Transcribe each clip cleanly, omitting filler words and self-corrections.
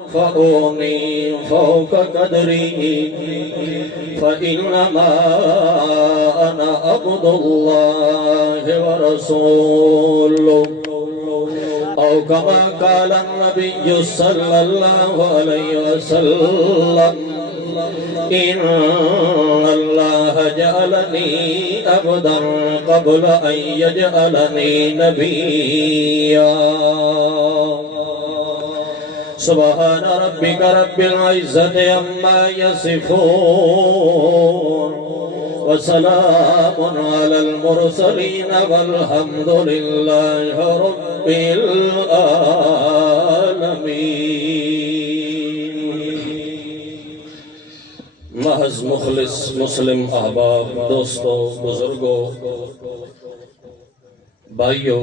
فأوني فوق قدري فإنما أنا عبد الله ورسوله أو كما قال النبي صلى الله عليه وسلم إن الله جعلني عبدا قبل أن يجعلني نبيا سبحان ربك رب العزة عما يصفون وسلام على المرسلين والحمد لله رب العالمين. محض مخلص مسلم احباب، دوستو، بزرگو، بھائیو،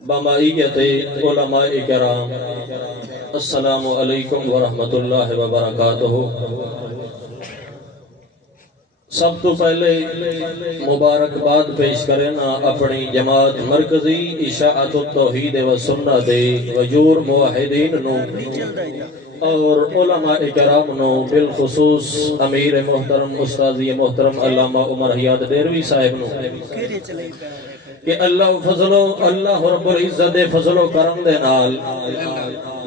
بمعیت علماء کرام، السلام علیکم ورحمۃ اللہ وبرکاتہ۔ سب تو پہلے مبارکباد پیش کرنا اپنی جماعت مرکزی اشاعت التوحید و سنت دے وجور موحدین نو اور علماء کرام نو، بالخصوص امیر محترم استاذی محترم علامہ عمر حیات ڈیروی صاحب نو، کہ اللہ رب العزت دے فضل و کرم دے نال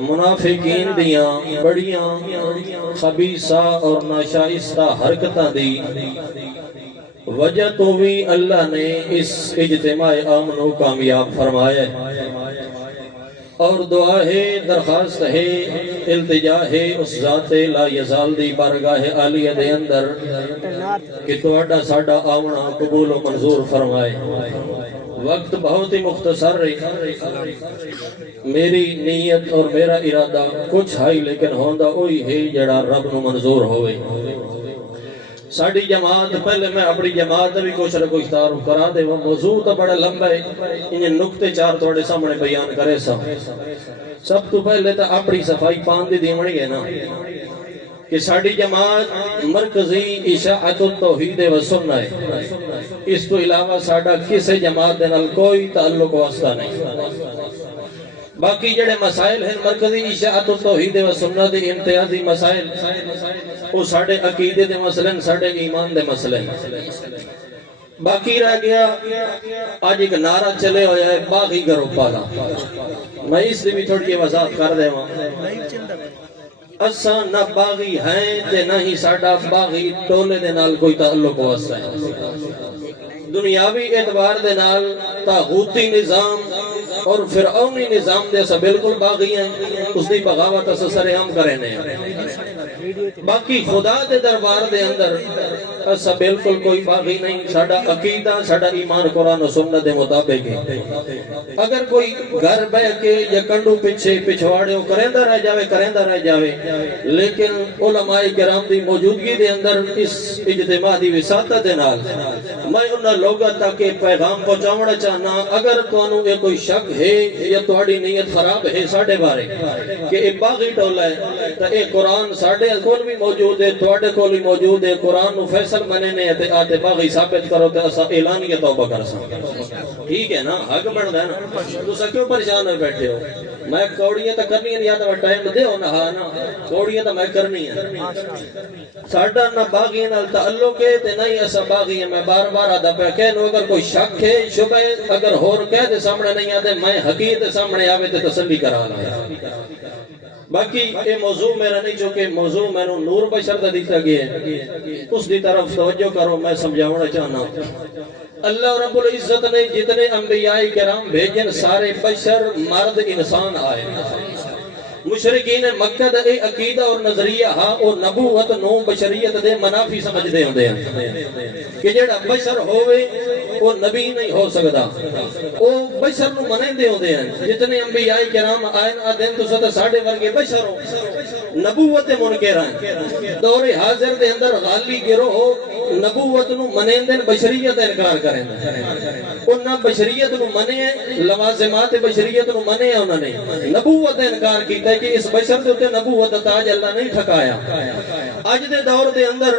منافقین دیاں بڑیاں خبیثہ اور ناشائستہ حرکتاں دی وجہ تو بھی اللہ نے اس اجتماع عام نو کامیاب فرمایا ہے، اور دعا ہے، درخواست ہے، التجا ہے اس ذات لا یزال دی بارگاہ عالیہ دے اندر کہ تہاڈا ساڈا آونا قبول و منظور فرمائے۔ وقت بہت ہی مختصر ہے، میری نیت اور میرا ارادہ کچھ ہے لیکن ہوندہ وہی ہے جڑا رب نو منظور ہوئے۔ ساڑی جماعت، پہلے میں اپنی جماعت بھی کچھ نہ کچھ تعارف کرا دے، وہ موضوع تو بڑا لمبا ہے، انہیں نکتے چار توڑے سامنے بیان کرے سب تو پہلے تو اپنی صفائی پاندی دیمنی ہے نا کہ ساڑی جماعت مرکزی اشاعت التوحید و سنت ہے، اس تو علاوہ ساڑا کسے جماعت دینال کوئی تعلق واسطہ نہیں۔ باقی جڑے مسائل ہیں مرکزی اشاعت التوحید و سنت دے امتیازی مسائل، وہ ساڑے عقیدے دے مسئلے، ساڑے ایمان دے مسئلے۔ باقی رہ گیا آج ایک نعرہ چلے ہویا ہے باغی گروپ والا، میں اس لیے بھی تھوڑی وضاحت کر دے وہاں، اساں نہ باغی ہیں تے نہ ہی ساڑا باغی ٹولے دے نال کوئی تعلق واسطہ ہے۔ دنیاوی اعتبار دے نال طاغوتی نظام اور فرعونی نظام دے اسا بالکل باغی ہیں، اس دی بغاوت اسا سرعام کرنے ہیں۔ باقی خدا دے دربار دے اندر اسا بالکل کوئی باغی نہیں، ساڑا عقیدہ، ساڑا ایمان قرآن و سنت دے مطابق ہے۔ اگر کوئی گھر بہ کے یا کنڈو پچھے پچھواڑے ہو کریندہ رہ جاوے، لیکن علماء کرام دی موجودگی دے اندر اس اجتماع دی وساطت دے نال میں انہاں لوگاں تک پیغام پہنچاونا چاہنا، اگر توانوں یہ کوئی شک ہے یا تہاڈی نیت خراب ہے ساڑے بارے کہ یہ باغی ٹولا ہے، تو یہ قرآن ساڑے کول بھی موجود ہے، تہاڈے کول بھی موجود ہے، قرآن نو فیصل مننے تے آتے باغی ثابت کرو تے اسا اعلانیہ توبہ کر سکتے۔ ٹھیک ہے نا، حق بندا ہے نا، تساں کیوں پریشان ہوئے بیٹھے ہو؟ میں کوڑیاں تو کرنی ہیں، یا تو ٹائم دے ہو نہ کوڑیاں تو میں کرنی ہیں۔ ساڑا نہ باغی نال تعلق ہے تے نہیں ایسا باغی ہے۔ میں بار بار آدھا پہ کہنو، اگر کوئی شک ہے شبہ اگر ہور کہہ دے سامنے نہیں آدھے، میں حقیقت سامنے آوے تے تسلی کرا لایا۔ باقی یہ موضوع میرا نہیں، چونکہ موضوع میں نور بشر دا دیتا گیا ہے، اس دی طرف توجہ کرو، میں سمجھاونا چاہنا۔ اللہ رب العزت نے جتنے انبیاء کرام بھیجن سارے بشر مرد انسان آئے۔ مشرقین مکہ دا اے عقیدہ اور نظریہ ہاں او نبوت نو بشریت دے منافی سمجھ دے ہوندے ہیں کہ جڑا بشر ہوئے وہ نبی نہیں ہو سکتا، وہ بشر نو منیں دے ہوندے ہیں۔ جتنے انبیاء کرام آئین آدھیں تو ستا ساڑھے ورگے بشر ہو، نبوت منکر ہیں۔ دور حاضر دے اندر غالی گروہ نبوت نو منین دن بشریت انکار کریں انہاں بشریت نو منے لوازمات بشریت نو منے انہوں نے نبوت انکار کیتا ہے کہ اس بشر دے نبوت تاج اللہ نہیں ٹھکایا اج دے دور دے اندر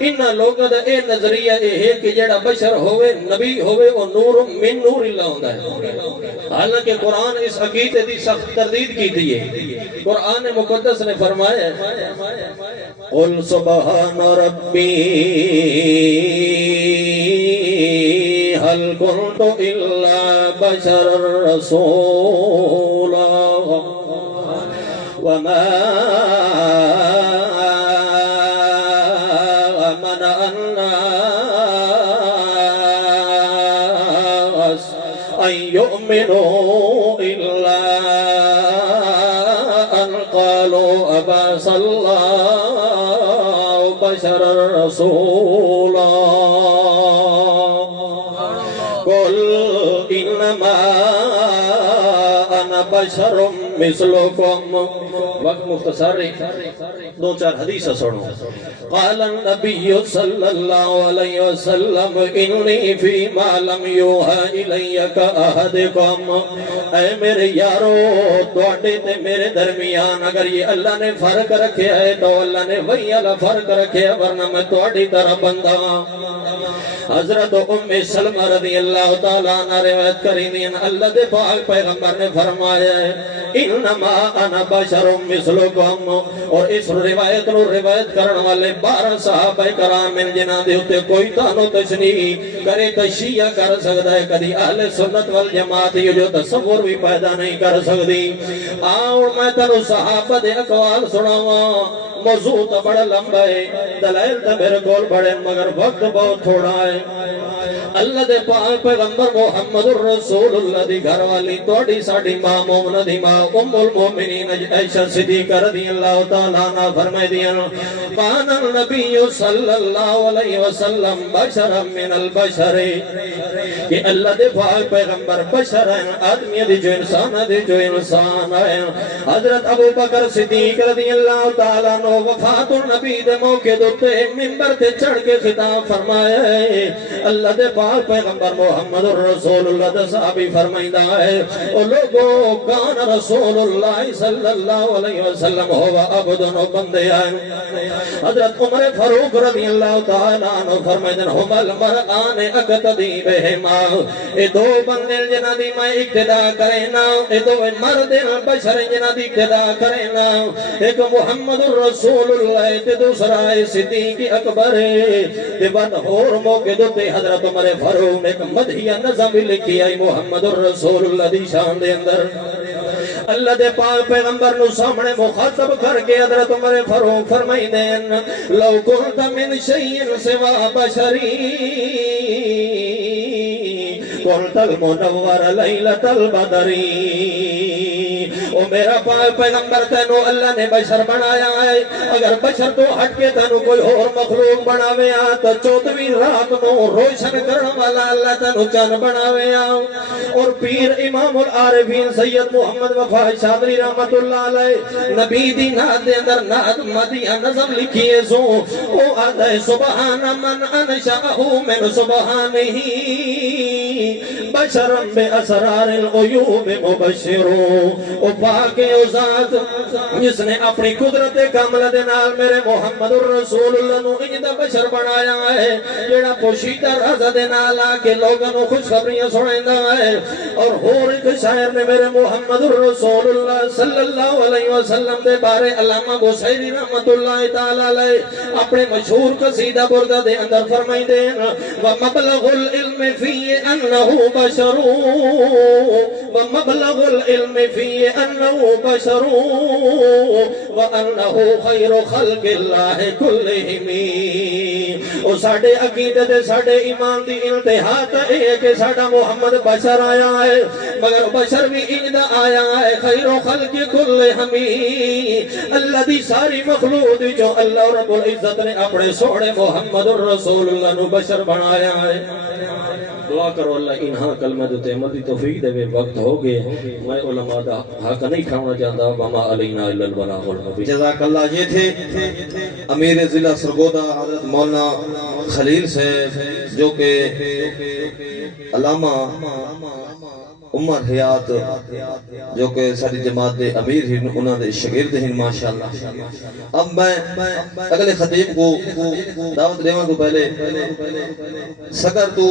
انہاں لوگوں دا اے نظریہ اے ہے کہ جڑا بشر ہوئے نبی ہوئے او نور من نور اللہ ہوندا ہے حالانکہ قرآن اس عقیدے دی سخت تردید کی تھی ہے قرآن مقدس نے فرمایا قل سبحان ربی هل كنت إلا بشر رسولا وما منع الناس أن يؤمنوا إلا أن قالوا أبعث الله بشرا رسولا قل انما انا بشر مثلكم وقت مختصر دو چار حدیث سنو قال النبي صلی اللہ علیہ وسلم انی فیما لم یوحى الی کاحدکم اے میرے یارو تواڈے تے میرے درمیان اگر یہ اللہ نے فرق رکھیا ہے تو اللہ نے وہی اللہ فرق رکھیا ورنہ میں تواڈی طرح بندہ حضرت ام سلمہ رضی اللہ تعالیٰ عنہ روایت کریں اللہ دے پاک پیغمبر نے فرمایا ہے انما انا بشر مثلکم اور اس روایت نو روایت کرن والے 12 صحابہ کرام ہیں جنہاں دے اوتے کوئی تانو تشریح کرے تشیع کر سکدا ہے کدی اہل سنت والجماعت یہ جو تصور بھی پیدا نہیں کر سکدی آؤ میں تانو صحابہ دے اقوال سناواں موضوع تو بڑا لمبا ہے دلائل تو میرے کول بڑے مگر وقت بہت تھوڑا ہے اللہ دے پاک پیغمبر محمد الرسول اللہ دی گھر والی توڑی ساڑی ماں مومنہ دی ماں ام المومنین عائشہ صدیقہ رضی اللہ تعالیٰ عنہ فرمائے دیا کان النبی صلی اللہ علیہ وسلم بشرا من البشر کہ اللہ دے پاک پیغمبر بشر ہیں آدمی دی جو انسان دی جو انسان ہے حضرت ابو بکر صدیق رضی اللہ تعالیٰ عنہ وفات النبی دے موقع دوتے منبر تے چڑھ کے خطاب فرمایا ہے اللہ دے پاک پیغمبر محمد الرسول اللہ دے صحابی فرمائندہ ہے او لوگو کان رسول اللہ صلی اللہ علیہ وسلم ہوا عبدن و بندے آئے حضرت عمر فاروق رضی اللہ تعالیٰ عنہ فرمائندن ہم المرآن اقتدی بہما اے دو بندے جنہ دی میں اقتدا کرینا اے دو مرد بشر جنہ دی اقتدا کرینا ایک محمد الرسول اللہ تے دوسرا صدیق اکبر تے بند اور موقع دوتے حضرت عمر فاروق ایک مدحیہ نظم لکھی آئی محمد الرسول اللہ دی شان دے اندر اللہ دے پاک پیغمبر نو سامنے مخاطب کر کے حضرت عمر فاروق فرمائی دین لو کنت من شیئن سوا بشری قلت المنور لیلت البدری او میرا پاک پیغمبر تینو اللہ نے بشر بنایا ہے اگر بشر تو ہٹ کے تینو کوئی اور مخلوق بناوے آ تو 14ویں رات نو روشن کرن والا اللہ تینو چن بناوے آ اور پیر امام العارفین سید محمد وفا شاذلی رحمت اللہ علیہ نبی دی نعت دے اندر نعت مدیہ نظم لکھی ہے سو او آدھے سبحان من انشاءہ من سبحانہی بشرم بے اسرار العیوب مبشروں او پاک او ذات جس نے اپنی قدرت کاملہ دے نال میرے محمد الرسول اللہ نو انجدہ بشر بنایا ہے جیڑا پوشیدہ رازہ دے نال آکے لوگاں نو خوشخبریاں سنائندہ ہے اور ہور ایک شاعر نے میرے محمد الرسول اللہ صلی اللہ علیہ وسلم دے بارے علامہ بوسیری رحمت اللہ تعالیٰ علیہ اپنے مشہور قصیدہ بردہ دے اندر فرمائی دین وَمَبْلَغُ الْعِلْمِ فِيهِ أَنَّهُ بَشَرٌ وَمَبْلَغُ الْعِلْمِ فِيهِ أَنَّهُ بَشَرٌ وَأَنَّهُ خَيْرُ خَلْقِ اللَّهِ كُلِّهِمِ او ساڑھے عقیدت ساڑھے ایمان دی انتہا تا ہے کہ ساڑھا محمد بشر آیا ہے مگر بشر بھی انجدہ آیا ہے خیر و خلق کل ہمی اللہ دی ساری مخلوق جو اللہ رب العزت نے اپنے سوڑے محمد الرسول اللہ نو بشر بنایا ہے دعا کرو اللہ انہا کلمہ دیتے عمل دی توفیق دے بے وقت ہو گئے میں علماء دا حق نہیں کھانا چاہتا وما علینا الا البلاغ المبین جزاک اللہ یہ تھے امیر ضلع سرگودا حضرت مولانا خلیل صاحب جو کہ علامہ عمر حیات جو کہ ساری جماعت دے امیر ہیں انہوں نے شاگرد ہیں ماشاءاللہ. اب میں اگلے خطیب کو دعوت دیواں تو پہلے سگر تو